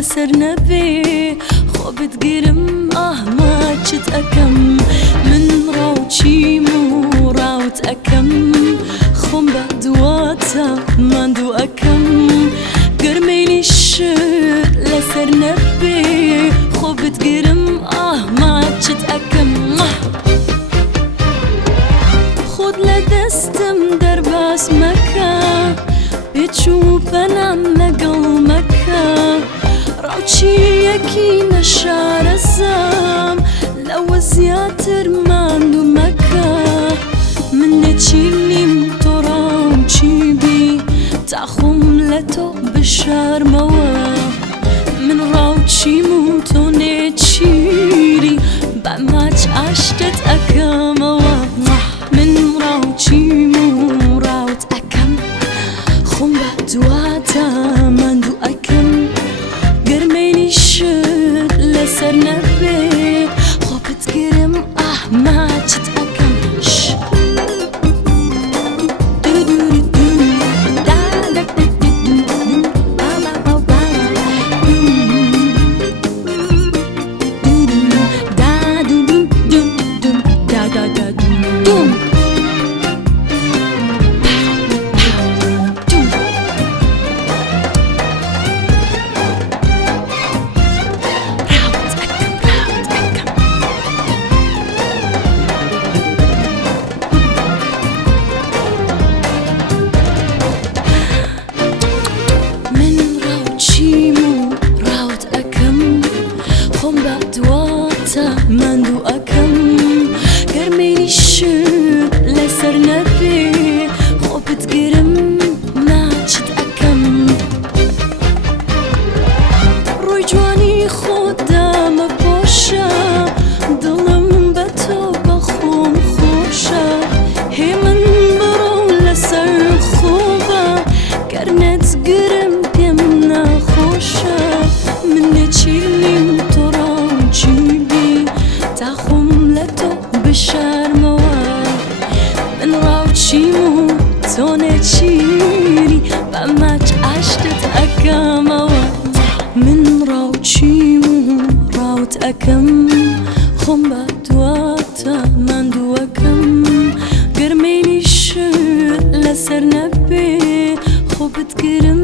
لسر نبي خوبت قرم ما جت أكم من راوتشي مو راوت أكم خم بدواتا ماندو أكم قرميني الشد لسر نبي خوبت قرم ما جت أكم خود لدستم درباس مكة بتشوف أنا مقل مكة راوتشي يكي نشار الزام لو زياتر ماندو مكة من تشيلي متو راوتشي بي تاخم لتو بشار موا من راوتشي متو نتشيلي بماج عشتت أكاموا من راوتشي مو راوت أكم خم بدواتا ماندو أكم قرميني شد لسر نبي خوبت قرم ما تتأكم ماندو أكم قرميني الشد لسر نبي خوبت قرم ما تشد أكم روي جواني خدام بوشا ظلم بتو بخوم خوشا هي من برو لسر خوبا كرنت قرم بيمنا خوشا من تشيلي متراوتشي تاخم لتو بشار موا من راوتشي مو تونتشيري بماج عشتت أكاموا من راوتشي مو راوت أكم خم بدواتا ماندو أكم قرميني الشد لسر نبي خوبت قرم